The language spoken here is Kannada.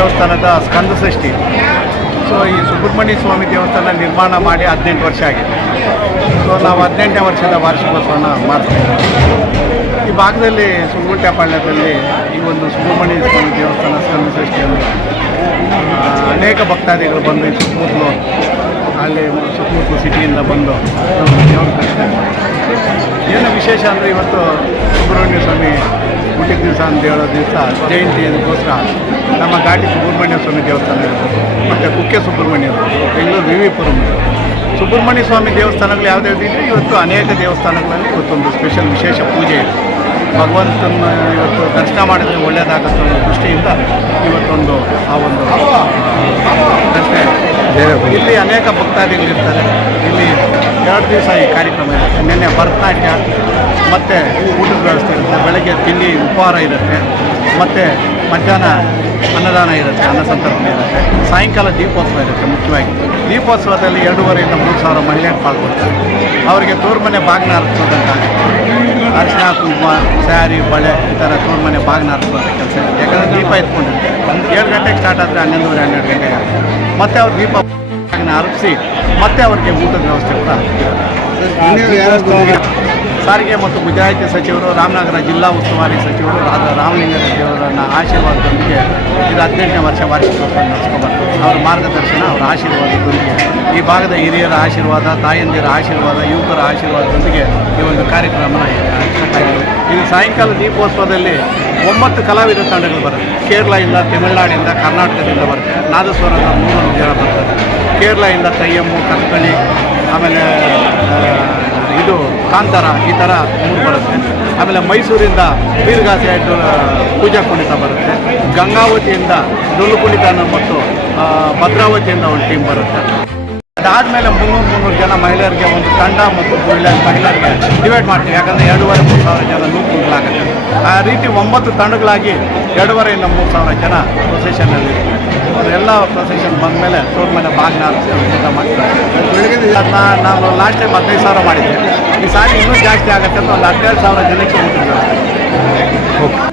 ದೇವಸ್ಥಾನದ ಸ್ಕಂದ ಷಷ್ಠಿ ಸೊ ಈ ಸುಬ್ರಹ್ಮಣ್ಯ ಸ್ವಾಮಿ ದೇವಸ್ಥಾನ ನಿರ್ಮಾಣ ಮಾಡಿ ಹದಿನೆಂಟು ವರ್ಷ ಆಗಿದೆ. ಸೊ ನಾವು ಹದಿನೆಂಟನೇ ವರ್ಷದ ವಾರ್ಷಿಕೋತ್ಸವನ ಮಾಡ್ತೀವಿ. ಈ ಭಾಗದಲ್ಲಿ ಸುಬ್ರಹ್ಮಣ್ಯಪಾಳ್ಯದಲ್ಲಿ ಈ ಒಂದು ಸುಬ್ರಹ್ಮಣ್ಯ ಸ್ವಾಮಿ ದೇವಸ್ಥಾನ ಸ್ಕಂದ ಷಷ್ಠಿಯನ್ನು ಆ, ಅನೇಕ ಭಕ್ತಾದಿಗಳು ಬಂದು ಸುತ್ತಮುತ್ತಲು ಅಲ್ಲಿ ಸುತ್ತಮುತ್ತಲು ಸಿಟಿಯಿಂದ ಬಂದು ದೇವ್ರ ಏನು ವಿಶೇಷ ಅಂದರೆ ಇವತ್ತು ಸುಬ್ರಹ್ಮಣ್ಯ ಸ್ವಾಮಿ ದಿವಸ ಅಂತ ಹೇಳೋ ದಿವಸ ಜಯಂತಿ ಇದಕ್ಕೋಸ್ಕರ ನಮ್ಮ ಘಾಟಿ ಸುಬ್ರಹ್ಮಣ್ಯ ಸ್ವಾಮಿ ದೇವಸ್ಥಾನ ಇರ್ಬೋದು, ಮತ್ತು ಕುಕ್ಕೆ ಸುಬ್ರಹ್ಮಣ್ಯ ಇರ್ಬೋದು, ಬೆಂಗಳೂರು ವಿ ವಿ ಸುಬ್ರಹ್ಮಣ್ಯ ಸ್ವಾಮಿ ದೇವಸ್ಥಾನಗಳು ಯಾವುದ್ಯಾವ್ದು ಇದ್ದರೆ ಇವತ್ತು ಅನೇಕ ದೇವಸ್ಥಾನಗಳಲ್ಲಿ ಇವತ್ತೊಂದು ಸ್ಪೆಷಲ್ ವಿಶೇಷ ಪೂಜೆ ಇದೆ. ಭಗವಂತನ ಇವತ್ತು ದರ್ಶನ ಮಾಡಿದರೆ ಒಳ್ಳೆಯದಾಗುತ್ತೆ ಅನ್ನೋ ದೃಷ್ಟಿಯಿಂದ ಇವತ್ತೊಂದು ಆ ಒಂದು ದರ್ಶನ. ಇಲ್ಲಿ ಅನೇಕ ಭಕ್ತಾದಿಗಳಿರ್ತಾರೆ. ಇಲ್ಲಿ ಎರಡು ದಿವಸ ಈ ಕಾರ್ಯಕ್ರಮ ಇರುತ್ತೆ ನಿನ್ನೆ ಭರತನಾಟ್ಯ ಮತ್ತು ಊಟದ ವ್ಯವಸ್ಥೆ ಇರುತ್ತೆ. ಬೆಳಗ್ಗೆ ತಿಂಡಿ ಉಪಹಾರ ಇರುತ್ತೆ. ಮತ್ತು ಮಧ್ಯಾಹ್ನ ಅನ್ನದಾನ ಇರುತ್ತೆ ಅನ್ನ ಸಂತರ್ಪಣೆ ಇರುತ್ತೆ. ಸಾಯಂಕಾಲ ದೀಪೋತ್ಸವ ಇರುತ್ತೆ ಮುಖ್ಯವಾಗಿ. ದೀಪೋತ್ಸವದಲ್ಲಿ ಎರಡೂವರೆಯಿಂದ ಮೂರು ಸಾವಿರ ಮಹಿಳೆಯರು ಪಾಲ್ಗೊಳ್ತಾರೆ. ಅವರಿಗೆ ತೋರ್ಮನೆ ಬಾಗಿನ ಅರ್ಪಿಸೋದಂತಾಗುತ್ತೆ ಅರ್ಶಿನ ಕುಂಕುಮ ಸ್ಯಾರಿ ಬಳೆ ಈ ಥರ ತೋರ್ಮನೆ ಬಾಗಿನ ಅರ್ಪಿಸುವಂಥ ಕೆಲಸ ಇರುತ್ತೆ ಯಾಕಂದರೆ ದೀಪ ಎತ್ಕೊಂಡಿರ್ತಾರೆ ಏಳು ಗಂಟೆಗೆ ಸ್ಟಾರ್ಟ್ ಆದರೆ ಹನ್ನೊಂದುವರೆ ಹನ್ನೆರಡು ಗಂಟೆಗೆ ಮತ್ತೆ ಮತ್ತು ಅವ್ರು ದೀಪ ಬಾಗಿನ ಅರ್ಪಿಸಿ ಮತ್ತೆ ಅವರಿಗೆ ಊಟದ ವ್ಯವಸ್ಥೆ ಕೂಡ ಸಾರಿಗೆ ಮತ್ತು ಗುಜರಾತಿ ಸಚಿವರು, ರಾಮನಗರ ಜಿಲ್ಲಾ ಉಸ್ತುವಾರಿ ಸಚಿವರು ರಾಜ ರಾಮಲಿಂಗ ದೇವರನ್ನ ಆಶೀರ್ವಾದದೊಂದಿಗೆ ಇದು ಹದಿನೆಂಟನೇ ವರ್ಷ ವಾರ್ಷಿಕೋತ್ಸವ ನಡೆಸ್ಕೊಬಾರ್ದು ಅವರ ಮಾರ್ಗದರ್ಶನ, ಅವರ ಆಶೀರ್ವಾದದೊಂದಿಗೆ. ಈ ಭಾಗದ ಹಿರಿಯರ ಆಶೀರ್ವಾದ, ತಾಯಂದಿರ ಆಶೀರ್ವಾದ, ಯುವಕರ ಆಶೀರ್ವಾದದೊಂದಿಗೆ ಈ ಒಂದು ಕಾರ್ಯಕ್ರಮ. ಇದು ಸಾಯಂಕಾಲ ದೀಪೋತ್ಸವದಲ್ಲಿ ಒಂಬತ್ತು ಕಲಾವಿದ ತಂಡಗಳು ಬರುತ್ತೆ. ಕೇರಳದಿಂದ ತಮಿಳುನಾಡಿಂದ ಕರ್ನಾಟಕದಿಂದ ಬರುತ್ತೆ. ನಾದಸ್ವರದ ಮೂರು ಜನ ಬರ್ತಾರೆ ಕೇರಳದಿಂದ ತಯ್ಯಮ್ಮು ಕಥಕಳಿ ಆಮೇಲೆ ಇದು ಕಾಂತಾರ ಈ ಥರ ಮೂರು ಬರುತ್ತೆ. ಆಮೇಲೆ ಮೈಸೂರಿಂದ ವೀರಗಾಸೆ ಪೂಜಾ ಕುಣಿತ ಬರುತ್ತೆ. ಗಂಗಾವತಿಯಿಂದ ಡೊಳ್ಳು ಕುಣಿತ ಮತ್ತು ಭದ್ರಾವತಿಯಿಂದ ಒಂದು ಟೀಮ್ ಬರುತ್ತೆ. ಅದಾದಮೇಲೆ ಮುನ್ನೂರು ಮುನ್ನೂರು ಜನ ಮಹಿಳೆಯರಿಗೆ ಒಂದು ತಂಡ ಮತ್ತು ಮಹಿಳೆ ಮಹಿಳೆಯರಿಗೆ ಡಿವೈಡ್ ಮಾಡ್ತೀವಿ. ಯಾಕಂದರೆ ಎರಡೂವರೆ, ಮೂರು ಸಾವಿರ ಜನ ನೂರು ಆ ರೀತಿ ಒಂಬತ್ತು ತಂಡಗಳಾಗಿ ಎರಡೂವರೆಯಿಂದ ಮೂರು ಸಾವಿರ ಜನ ಪ್ರೊಸೆಷನಲ್ಲಿ ಅವರೆಲ್ಲ ಪ್ರೊಸೆಷನ್ ಬಂದಮೇಲೆ ತೋರ್ ಮನೆ ಬಾಗಿನ ಅಂತ ಅವ್ರು ಊಟ ಮಾಡ್ತಾರೆ ಅದನ್ನ ನಾವು ಲಾಸ್ಟ್ ಟೈಮ್ ಹದಿನೈದು ಸಾವಿರ ಮಾಡಿದ್ದೆ. ಈ ಸಾರಿ ಇನ್ನೂ ಜಾಸ್ತಿ ಆಗುತ್ತೆ ಅಂತ ಒಂದು ಹದಿನೇಳು ಸಾವಿರ ಜನಕ್ಕೆ ಊಟ ಓಕೆ.